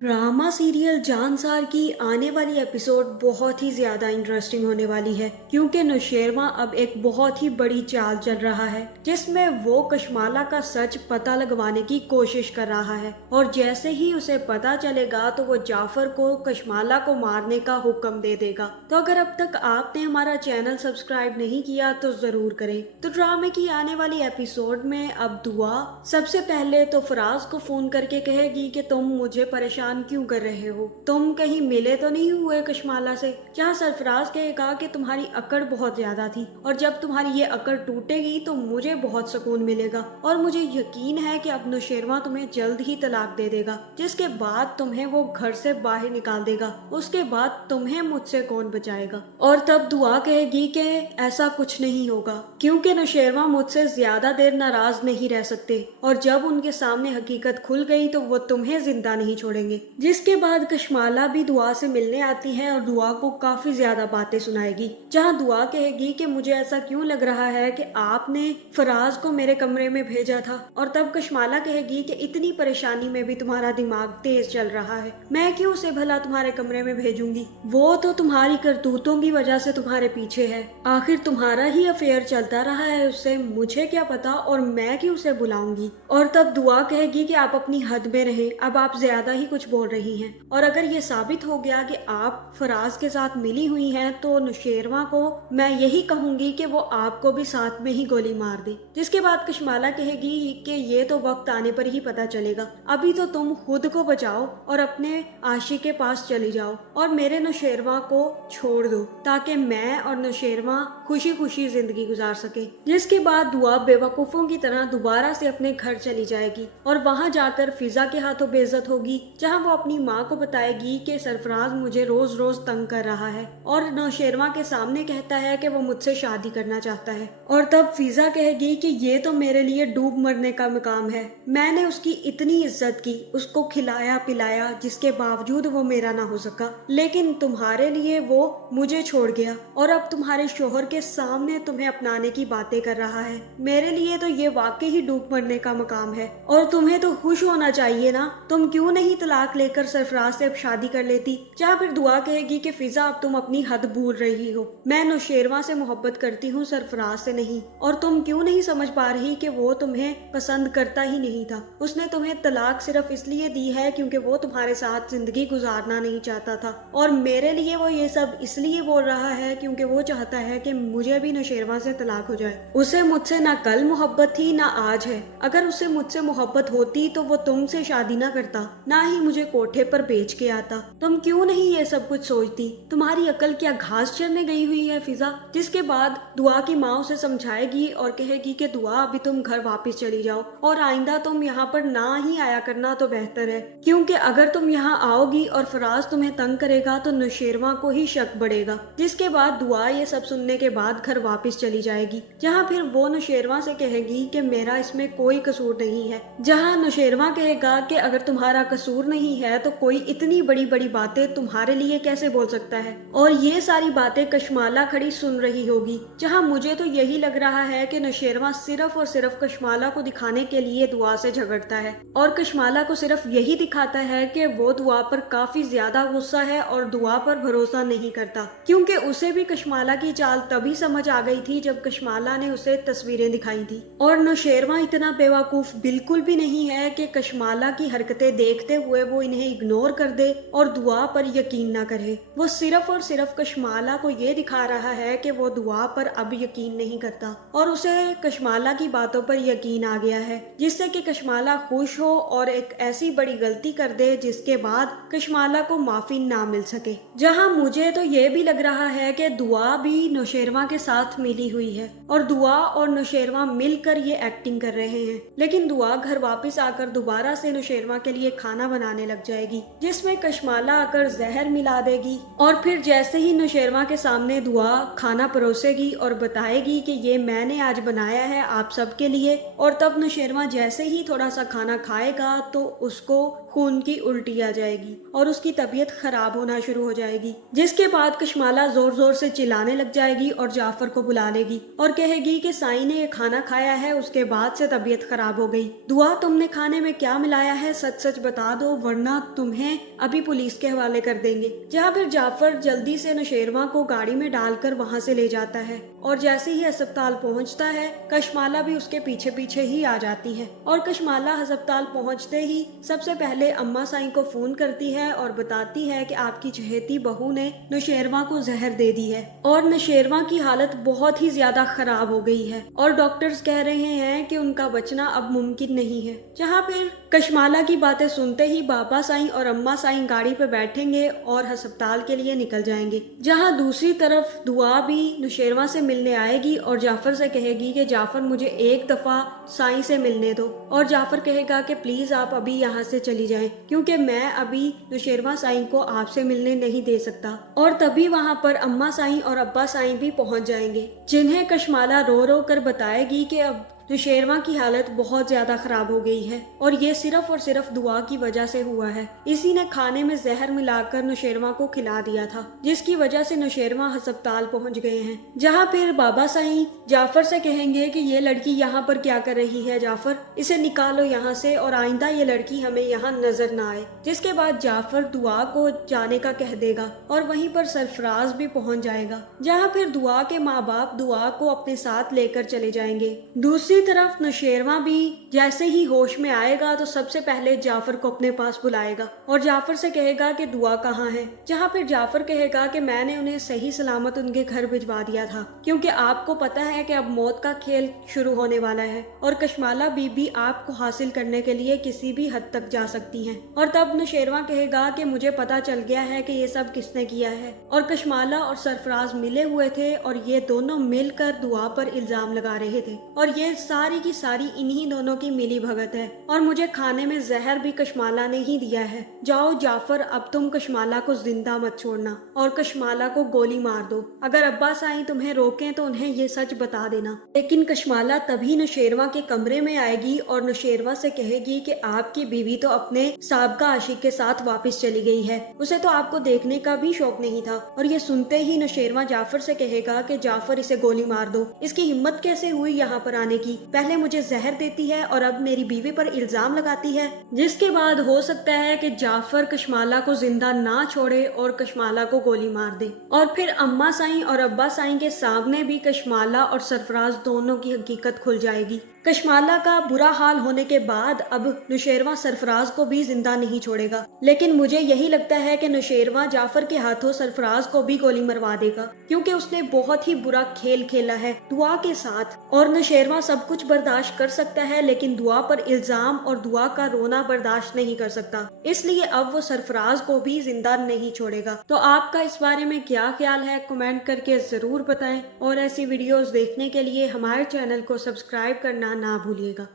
Drama serial Jansar की आने वाली एपिसोड बहुत ही ज़्यादा इंटरेस्टिंग होने वाली है क्योंकि नौशेरवा अब एक बहुत ही बड़ी चाल चल रहा है जिसमें वो कशमाला का सच पता लगवाने की कोशिश कर रहा है और जैसे ही उसे पता चलेगा तो वो जाफर को कशमाला को मारने का हुक्म दे देगा। तो अगर अब तक आपने हमारा चैनल सब्सक्राइब नहीं किया तो ज़रूर करें। तो ड्रामे की आने वाली एपिसोड में अब दुआ सबसे पहले तो फराज को फ़ोन करके कहेगी कि तुम मुझे परेशान क्यों कर रहे हो, तुम कहीं मिले तो नहीं हुए कशमाला से। जहाँ सरफराज कहेगा कि तुम्हारी अकड़ बहुत ज्यादा थी और जब तुम्हारी ये अकड़ टूटेगी तो मुझे बहुत सुकून मिलेगा और मुझे यकीन है कि अब नौशेरवा तुम्हें जल्द ही तलाक दे देगा, जिसके बाद तुम्हें वो घर से बाहर निकाल देगा। उसके बाद तुम्हें मुझसे कौन बचाएगा। और तब दुआ कहेगी कि ऐसा कुछ नहीं होगा क्योंकि नौशेरवा मुझसे ज्यादा देर नाराज नहीं रह सकते और जब उनके सामने हकीकत खुल गई तो वो तुम्हें जिंदा नहीं छोड़ेंगे। जिसके बाद कशमाला भी दुआ से मिलने आती है और दुआ को काफी ज्यादा बातें सुनाएगी, जहां दुआ कहेगी कि मुझे ऐसा क्यों लग रहा है कि आपने फराज को मेरे कमरे में भेजा था। और तब कशमाला कहेगी कि इतनी परेशानी में भी तुम्हारा दिमाग तेज चल रहा है, मैं क्यों उसे भला तुम्हारे कमरे में भेजूंगी, वो तो तुम्हारी करतूतों की वजह से तुम्हारे पीछे है, आखिर तुम्हारा ही अफेयर चलता रहा है उससे, मुझे क्या पता और मैं क्यों उसे बुलाऊंगी। और तब दुआ कहेगी कि आप अपनी हद में रहें, अब आप ज्यादा ही कुछ बोल रही हैं और अगर ये साबित हो गया कि आप फराज के साथ मिली हुई हैं तो नौशेरवा को मैं यही कहूंगी कि वो आपको भी साथ में ही गोली मार दे। जिसके बाद कशमाला कहेगी कि ये तो वक्त आने पर ही पता चलेगा, अभी तो तुम खुद को बचाओ और अपने आशिक के पास चली जाओ और मेरे नौशेरवा को छोड़ दो ताकि मैं और नौशेरवा खुशी खुशी जिंदगी गुजार सके। जिसके बाद दुआ बेवकूफों की तरह दोबारा से अपने घर चली जाएगी और वहां जाकर फिजा के हाथों बेइज्जत होगी, जहां वो अपनी माँ को बताएगी कि सरफराज मुझे रोज रोज तंग कर रहा है और नौशेरवा के सामने कहता है कि वो मुझसे शादी करना चाहता है। और तब फिजा कहेगी कि ये तो मेरे लिए डूब मरने का मकाम है, मैंने उसकी इतनी इज्जत की, उसको खिलाया पिलाया, जिसके बावजूद वो मेरा ना हो सका, लेकिन तुम्हारे लिए वो मुझे छोड़ गया और अब तुम्हारे शोहर के सामने तुम्हें अपनाने की बातें कर रहा है। मेरे लिए तो ये वाकई ही डूब मरने का मकाम है और तुम्हें तो खुश होना चाहिए ना, तुम क्यों नहीं तलाक लेकर सरफराज से अब शादी कर लेती। जहाँ फिर दुआ कहेगी कि फिजा अब तुम अपनी हद भूल रही हो, मैं नौशेरवा से मोहब्बत करती हूँ, सरफराज से नहीं, और तुम क्यों नहीं समझ पा रही कि वो तुम्हें पसंद करता ही नहीं था, उसने तुम्हें तलाक सिर्फ इसलिए दी है क्योंकि वो तुम्हारे साथ जिंदगी गुजारना नहीं चाहता था और मेरे लिए वो ये सब इसलिए बोल रहा है क्योंकि वो चाहता है कि मुझे भी नौशेरवा से तलाक हो जाए। उसे मुझसे ना कल मोहब्बत थी ना आज है, अगर उसे मुझसे मोहब्बत होती तो वो तुमसे शादी ना करता, ना ही मुझे कोठे पर बेच के आता। तुम क्यों नहीं ये सब कुछ सोचती, तुम्हारी अकल क्या घास चरने गई हुई है फिजा। जिसके बाद दुआ की माँ उसे समझाएगी और कहेगी कि दुआ अभी तुम घर वापस चली जाओ और आइंदा तुम यहाँ पर ना ही आया करना तो बेहतर है, क्योंकि अगर तुम यहाँ आओगी और फराज तुम्हें तंग करेगा तो नौशेरवा को ही शक बढ़ेगा। जिसके बाद दुआ ये सब सुनने के बाद घर वापस चली जाएगी, जहाँ फिर वो नौशेरवा से कहेगी कि मेरा इसमें कोई कसूर नहीं है, जहाँ नौशेरवा कहेगा कि अगर तुम्हारा कसूर नहीं है तो कोई इतनी बड़ी बड़ी बातें तुम्हारे लिए कैसे बोल सकता है। और ये सारी बातें कशमाला खड़ी सुन रही होगी, जहाँ मुझे तो यही लग रहा है कि नौशेरवा सिर्फ और सिर्फ कशमाला को दिखाने के लिए दुआ से झगड़ता है और कशमाला को सिर्फ यही दिखाता है कि वो दुआ पर काफी ज्यादा गुस्सा है और दुआ पर भरोसा नहीं करता, क्योंकि उसे भी कशमाला की चाल तभी समझ आ गई थी जब कशमाला ने उसे तस्वीरें दिखाई थी। और नौशेरवा इतना बेवकूफ बिल्कुल भी नहीं है कि कशमाला की हरकतें देखते हुए वो इन्हें इग्नोर कर दे और दुआ पर यकीन ना करे। वो सिर्फ और सिर्फ कशमाला को ये दिखा रहा है कि वो दुआ पर अब यकीन नहीं करता और उसे कशमाला की बातों पर यकीन आ गया है, जिससे कि कशमाला खुश हो और एक ऐसी बड़ी गलती कर दे जिसके बाद कशमाला को माफी ना मिल सके। जहां मुझे तो ये भी लग रहा है कि दुआ भी नौशेरवा के साथ मिली हुई है और दुआ और नौशेरवा मिलकर ये एक्टिंग कर रहे हैं, लेकिन दुआ घर वापस आकर दोबारा से नौशेरवा के लिए खाना बनाने लग जाएगी, जिसमें कशमाला आकर जहर मिला देगी और फिर जैसे ही नौशेरवा के सामने दुआ खाना परोसेगी और बताएगी कि ये मैंने आज बनाया है आप सबके लिए, और तब नौशेरवा जैसे ही थोड़ा सा खाना खाएगा तो उसको खून की उल्टी आ जाएगी और उसकी तबीयत खराब होना शुरू हो जाएगी, जिसके बाद कशमाला जोर जोर से चिल्लाने लग जाएगी और जाफर को बुला लेगी और कहेगी कि साईं ने ये खाना खाया है, उसके बाद से तबीयत खराब हो गई। दुआ, तुमने खाने में क्या मिलाया है, सच सच बता दो वरना तुम्हें अभी पुलिस के हवाले कर देंगे। जहाँ फिर जाफर जल्दी से नौशेरवा को गाड़ी में डालकर वहाँ से ले जाता है और जैसे ही अस्पताल पहुँचता है कशमाला भी उसके पीछे पीछे ही आ जाती है और कशमाला अस्पताल पहुँचते ही सबसे पहले अम्मा साईं को फोन करती है और बताती है कि आपकी चहेती बहू ने नौशेरवा को जहर दे दी है और नौशेरवा की हालत बहुत ही ज्यादा खराब हो गई है और डॉक्टर्स कह रहे हैं कि उनका बचना अब मुमकिन नहीं है। जहाँ फिर कशमाला की बातें सुनते ही बाबा साईं और अम्मा साईं गाड़ी पे बैठेंगे और अस्पताल के लिए निकल जाएंगे। जहाँ दूसरी तरफ दुआ भी नौशेरवा से मिलने आएगी और जाफर से कहेगी कि जाफर मुझे एक दफा साईं से मिलने दो और जाफर कहेगा कि प्लीज आप अभी यहाँ से चली जाएं क्योंकि मैं अभी नौशेरवा साईं को आपसे मिलने नहीं दे सकता। और तभी वहाँ पर अम्मा साईं और अब्बा साईं भी पहुँच जाएंगे, जिन्हें कशमाला रो रो कर बताएगी कि अब नौशेरवा की हालत बहुत ज्यादा खराब हो गई है और ये सिर्फ और सिर्फ दुआ की वजह से हुआ है। इसी ने खाने में जहर मिलाकर नौशेरवा को खिला दिया था, जिसकी वजह से नौशेरवा अस्पताल पहुंच गए हैं। जहां फिर बाबा साईं जाफर से कहेंगे कि ये लड़की यहाँ पर क्या कर रही है, जाफर इसे निकालो यहाँ से और आइंदा ये लड़की हमें यहाँ नजर ना आए। जिसके बाद जाफर दुआ को जाने का कह देगा और वहीं पर सरफराज भी पहुंच जाएगा। जहाँ फिर दुआ के माँ बाप दुआ को अपने साथ लेकर चले जाएंगे। दूसरी तरफ नौशेरवा भी जैसे ही होश में आएगा तो सबसे पहले जाफर को अपने पास बुलाएगा और जाफर से कहेगा कि दुआ कहाँ है। जहाँ फिर जाफर कहेगा कि मैंने उन्हें सही सलामत उनके घर भिजवा दिया था क्योंकि आपको पता है कि अब मौत का खेल शुरू होने वाला है और कशमाला बीबी आपको हासिल करने के लिए किसी भी हद तक जा सकती हैं। और तब नौशेरवा कहेगा कि मुझे पता चल गया है कि ये सब किसने किया है और कशमाला और सरफराज मिले हुए थे और ये दोनों मिलकर दुआ पर इल्जाम लगा रहे थे और ये सारी की सारी इन्हीं दोनों की मिली भगत है और मुझे खाने में जहर भी कशमाला ने ही दिया है। जाओ जाफर, अब तुम कशमाला को जिंदा मत छोड़ना और कशमाला को गोली मार दो। अगर अब्बा साईं तुम्हें रोकें तो उन्हें ये सच बता देना। लेकिन कशमाला तभी नौशेरवा के कमरे में आएगी और नौशेरवा से कहेगी कि आपकी बीवी तो अपने साबका आशिक के साथ वापस चली गई है, उसे तो आपको देखने का भी शौक नहीं था। और ये सुनते ही नौशेरवा जाफर से कहेगा कि जाफर इसे गोली मार दो, इसकी हिम्मत कैसे हुई यहाँ पर आने की, पहले मुझे जहर देती है और अब मेरी बीवी पर इल्जाम लगाती है। जिसके बाद हो सकता है कि जाफर कशमाला को जिंदा ना छोड़े और कशमाला को गोली मार दे। और फिर अम्मा साईं और अब्बा साईं के सामने भी कशमाला और सरफराज दोनों की हकीकत खुल जाएगी। कशमाला का बुरा हाल होने के बाद अब नौशेरवा सरफराज को भी जिंदा नहीं छोड़ेगा, लेकिन मुझे यही लगता है कि नौशेरवा जाफर के हाथों सरफराज को भी गोली मरवा देगा क्योंकि उसने बहुत ही बुरा खेल खेला है दुआ के साथ। और नौशेरवा सब कुछ बर्दाश्त कर सकता है लेकिन दुआ पर इल्जाम और दुआ का रोना बर्दाश्त नहीं कर सकता, इसलिए अब वो सरफराज को भी जिंदा नहीं छोड़ेगा। तो आपका इस बारे में क्या ख्याल है, कमेंट करके जरूर बताएं और ऐसी वीडियोस देखने के लिए हमारे चैनल को सब्सक्राइब करना ना भूलिएगा।